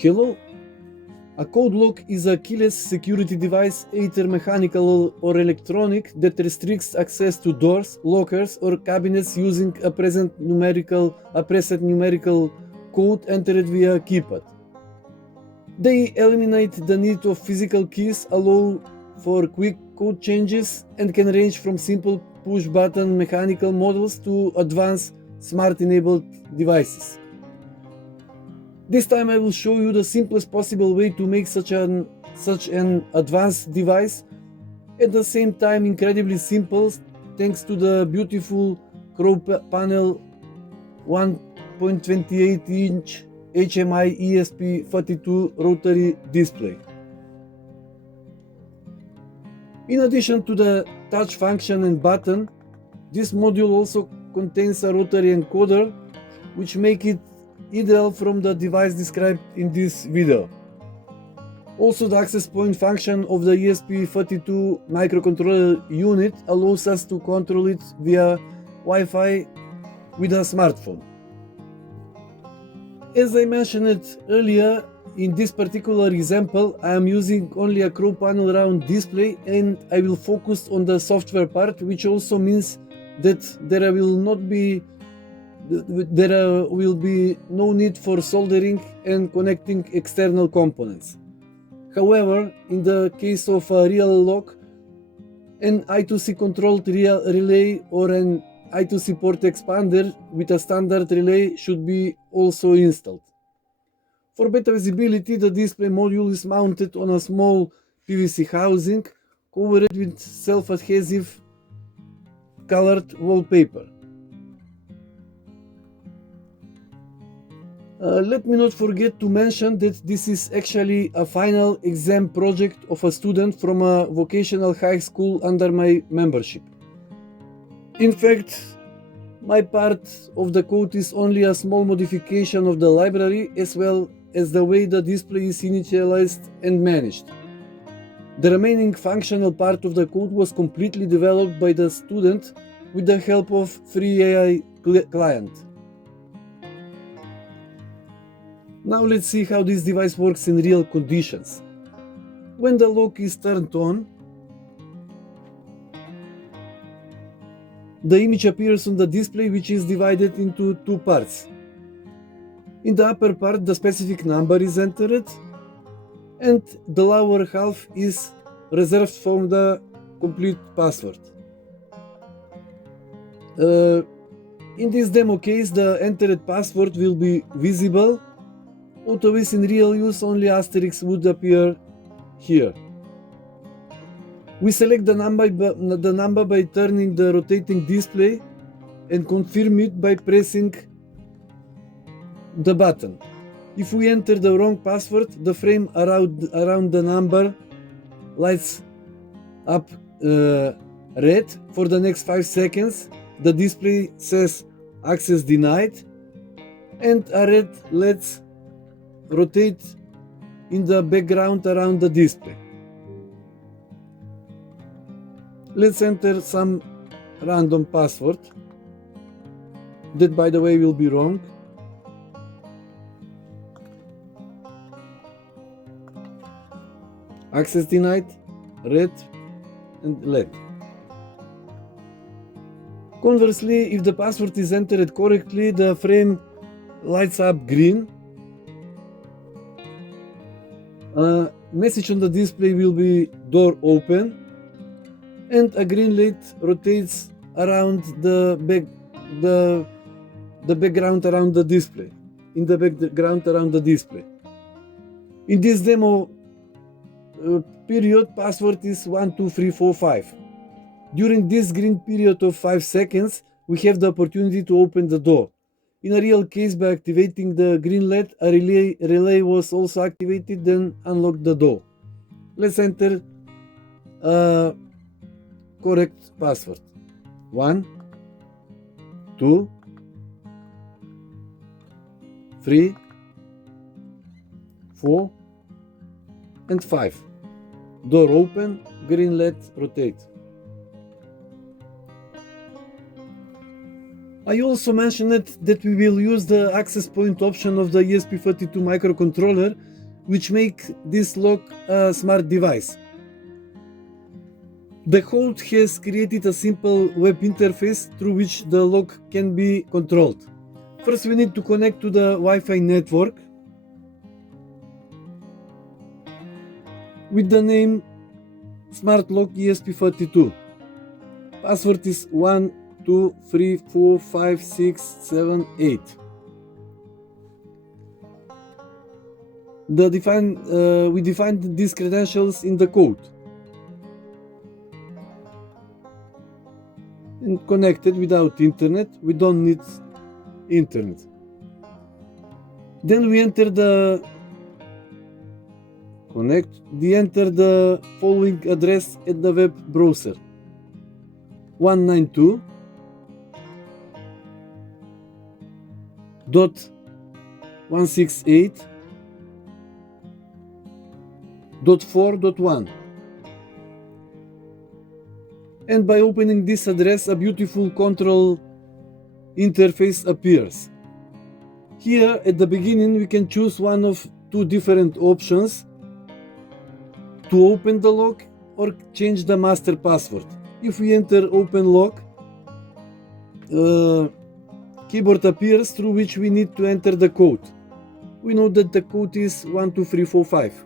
Hello. A code lock is a keyless security device, either mechanical or electronic, that restricts access to doors, lockers, or cabinets using a preset numerical code entered via keypad. They eliminate the need of physical keys, allow for quick code changes, and can range from simple push-button mechanical models to advanced smart-enabled devices. This time I will show you the simplest possible way to make such an advanced device, at the same time incredibly simple thanks to the beautiful CrowPanel 1.28-inch HMI ESP32 Rotary Display. In addition to the touch function and button, this module also contains a rotary encoder, which makes it ideal from the device described in this video. Also, the access point function of the ESP32 microcontroller unit allows us to control it via Wi-Fi with a smartphone. As I mentioned earlier, in this particular example, I am using only a CrowPanel round display, and I will focus on the software part, which also means that there will be no need for soldering and connecting external components. However, in the case of a real lock, an I2C controlled relay or an I2C port expander with a standard relay should be also installed. For better visibility, the display module is mounted on a small PVC housing covered with self-adhesive colored wallpaper. Let me not forget to mention that this is actually a final exam project of a student from a vocational high school under my membership. In fact, my part of the code is only a small modification of the library, as well as the way the display is initialized and managed. The remaining functional part of the code was completely developed by the student with the help of FreeAI client. Now let's see how this device works in real conditions. When the lock is turned on, the image appears on the display, which is divided into two parts. In the upper part, the specific number is entered, and the lower half is reserved for the complete password. In this demo case, the entered password will be visible. Otherwise, in real use, only asterisk would appear here. We select the number by turning the rotating display and confirm it by pressing the button. If we enter the wrong password, the frame around the number lights up red for the next 5 seconds. The display says access denied, and a red LEDs rotate in the background around the display. Let's enter some random password. That, by the way, will be wrong. Access denied, red and LED. Conversely, if the password is entered correctly, the frame lights up green. A message on the display will be door open, and a green light rotates around the background around the display. In the background around the display. In this demo period, password is 12345. During this green period of 5 seconds, we have the opportunity to open the door. In a real case, by activating the green LED, a relay was also activated, then unlock the door. Let's enter a correct password. 1, 2, 3, 4, and 5. Door open, green LED rotate. I also mentioned that we will use the access point option of the ESP32 microcontroller which make this lock a smart device. The host has created a simple web interface through which the lock can be controlled. First, we need to connect to the Wi-Fi network with the name Smart Lock ESP32. Password is 1, 2, 3, 4, 5, 6, 7, 8. We defined these credentials in the code and connected without internet. We don't need internet. Then we enter the following address at the web browser: 192.168.4.1. And by opening this address, a beautiful control interface appears. Here at the beginning we can choose one of two different options: to open the lock or change the master password. If we enter open lock, keyboard appears through which we need to enter the code. We know that the code is 12345.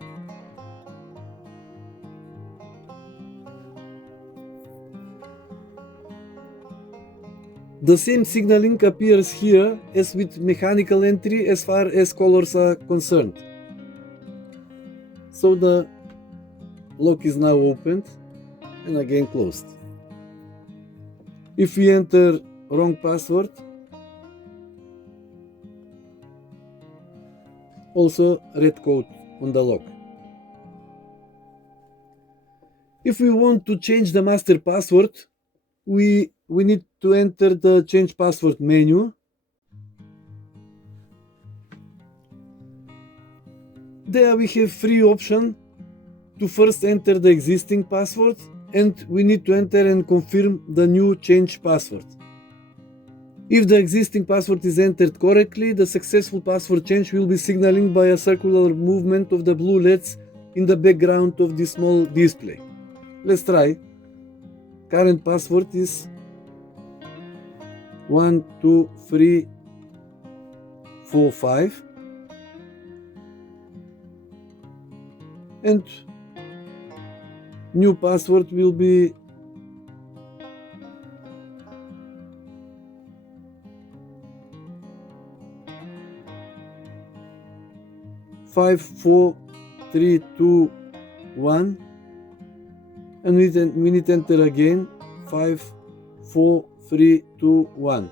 The same signaling appears here as with mechanical entry as far as colors are concerned. So the lock is now opened and again closed. If we enter wrong password, also red code on the lock. If we want to change the master password, we need to enter the change password menu. There we have three options. To first enter the existing password, and we need to enter and confirm the new change password. If the existing password is entered correctly, the successful password change will be signaling by a circular movement of the blue LEDs in the background of this small display. Let's try. Current password is 12345, and new password will be 54321, and we need to enter again 54321.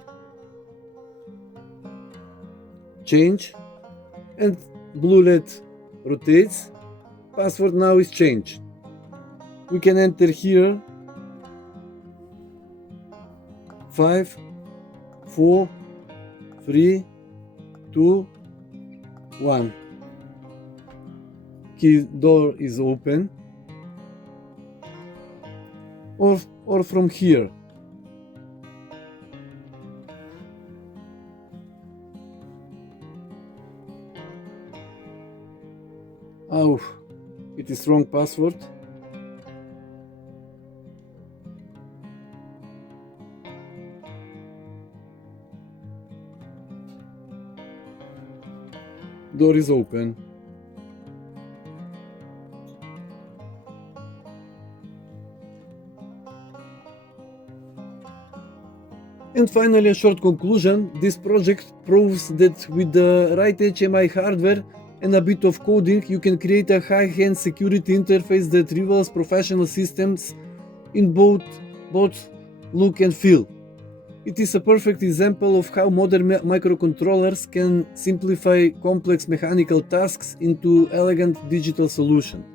Change, and blue LED rotates. Password now is changed. We can enter here 5, 4, 3, 2, 1. Key door is open, or from here. Oh, it is wrong password. Door is open. And finally, a short conclusion. This project proves that with the right HMI hardware and a bit of coding, you can create a high-end security interface that rivals professional systems in both look and feel. It is a perfect example of how modern microcontrollers can simplify complex mechanical tasks into elegant digital solutions.